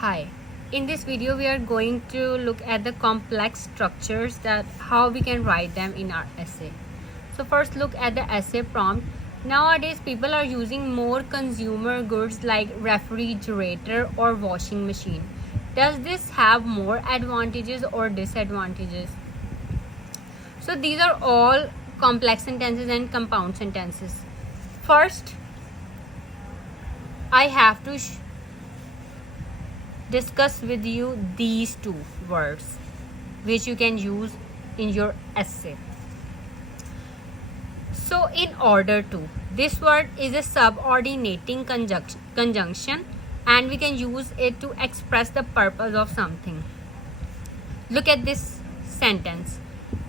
Hi, in this video we are going to look at the complex structures that how we can write them in our essay. So first look at the essay prompt. Nowadays people are using more consumer goods like refrigerator or washing machine. Does this have more advantages or disadvantages? So these are all complex sentences and compound sentences. First, I have to discuss with you these two words which you can use in your essay. So in order to, this word is a subordinating conjunction and we can use it to express the purpose of something. Look at this sentence.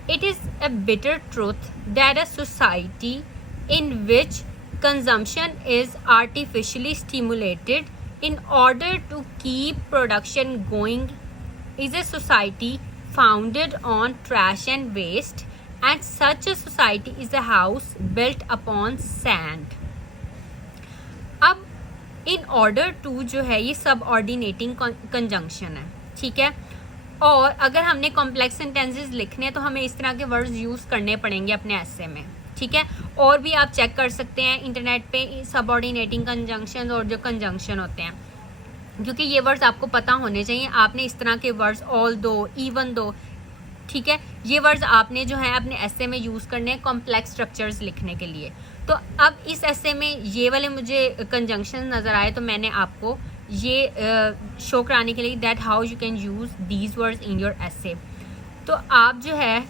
It is a bitter truth that a society in which consumption is artificially stimulated in order to keep production going is a society founded on trash and waste, and such a society is a house built upon sand. अब in order to जो है ये subordinating conjunction है, ठीक है. और अगर हमने कॉम्प्लेक्स सेंटेंसेस लिखने हैं तो हमें इस तरह के वर्ड्स यूज़ करने पड़ेंगे अपने ऐसे में, ठीक है. और भी आप चेक कर सकते हैं इंटरनेट पे सबऑर्डिनेटिंग कंजंक्शन और जो कंजंक्शन होते हैं, क्योंकि ये वर्ड्स आपको पता होने चाहिए. आपने इस तरह के वर्ड्स ऑल दो, इवन दो, ठीक है, ये वर्ड्स आपने जो है अपने ऐसे में यूज़ करने हैं कॉम्प्लेक्स स्ट्रक्चर्स लिखने के लिए. तो अब इस ऐसे में ये वाले मुझे कंजंक्शन नज़र आए तो मैंने आपको ये शो कराने के लिए that how you can use these words in your ऐसे. तो आप जो है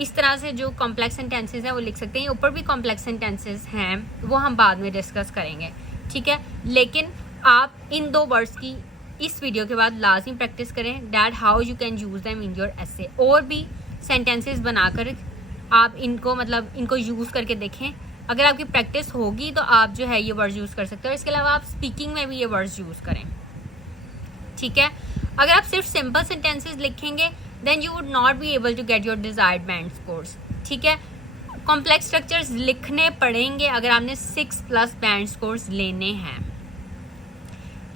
इस तरह से जो कॉम्प्लेक्स सेंटेंसेस हैं वो लिख सकते हैं. ऊपर भी कॉम्प्लेक्स सेंटेंसेस हैं वो हम बाद में डिस्कस करेंगे, ठीक है. लेकिन आप इन दो वर्ड्स की इस वीडियो के बाद लाजमी प्रैक्टिस करें that how you can use them in your ऐसे. और भी सेंटेंसेस बनाकर आप इनको इनको यूज़ करके देखें. अगर आपकी प्रैक्टिस होगी तो आप जो है ये वर्ड्स यूज़ कर सकते हो. इसके अलावा आप स्पीकिंग में भी ये वर्ड्स यूज़ करें, ठीक है. अगर आप सिर्फ सिंपल सेंटेंसेस लिखेंगे then you would not be able to get your desired band scores, ठीक है. कॉम्प्लेक्स स्ट्रक्चर्स लिखने पड़ेंगे अगर आपने 6+ बैंड स्कोर्स लेने हैं.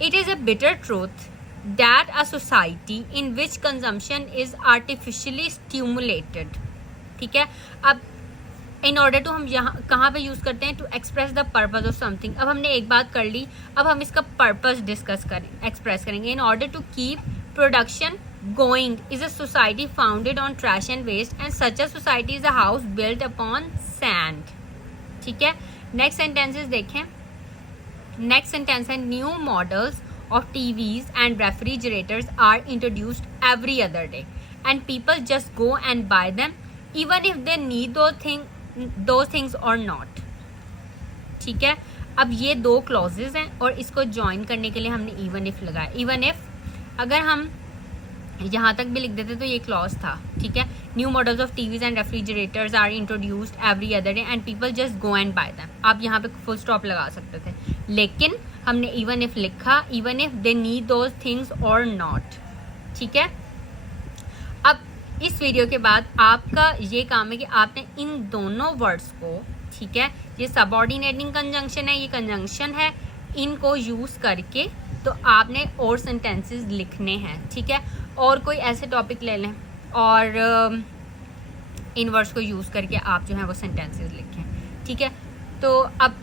It is a bitter truth that a society in which consumption is artificially stimulated, ठीक है. अब इन ऑर्डर टू हम यहाँ कहाँ पे यूज़ करते हैं to express the purpose of something. अब हमने एक बात कर ली, अब हम इसका पर्पस डिस्कस एक्सप्रेस करेंगे. In order to keep production going is a society founded on trash and waste and such a society is a house built upon sand, ठीक है. नेक्स्ट सेंटेंसेस देखें. नेक्स्ट सेंटेंस है new models of TVs and refrigerators are introduced every other day and people just go and buy them even if they need those things or not, ठीक है. अब ये दो clauses हैं और इसको ज्वाइन करने के लिए हमने इवन इफ लगाया. इवन इफ अगर हम यहाँ तक भी लिख देते तो ये क्लॉज था, ठीक है. New models of TVs and refrigerators are introduced every other day and people just go and buy them. आप यहाँ पे फुल स्टॉप लगा सकते थे, लेकिन हमने इवन इफ लिखा, even if they need those things और नॉट, ठीक है. अब इस वीडियो के बाद आपका ये काम है कि आपने इन दोनों वर्ड्स को, ठीक है, ये सबऑर्डिनेटिंग कंजंक्शन है, ये कंजंक्शन है, इनको यूज़ करके तो आपने और सेंटेंसेस लिखने हैं, ठीक है. और कोई ऐसे टॉपिक ले लें और इन वर्ड्स को यूज़ करके आप जो है वो सेंटेंसेस लिखें, ठीक है. तो अब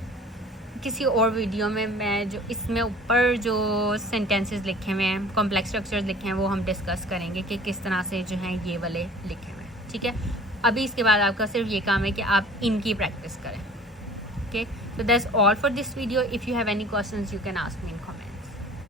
किसी और वीडियो में मैं जो इसमें ऊपर जो सेंटेंसेस लिखे हुए हैं, कॉम्प्लेक्स स्ट्रक्चर्स लिखे हैं, वो हम डिस्कस करेंगे कि किस तरह से जो हैं ये वाले लिखे हुए हैं, ठीक है. अभी इसके बाद आपका सिर्फ ये काम है कि आप इनकी प्रैक्टिस करें, okay. So that's all for this video. If you have any questions you can ask me in comments.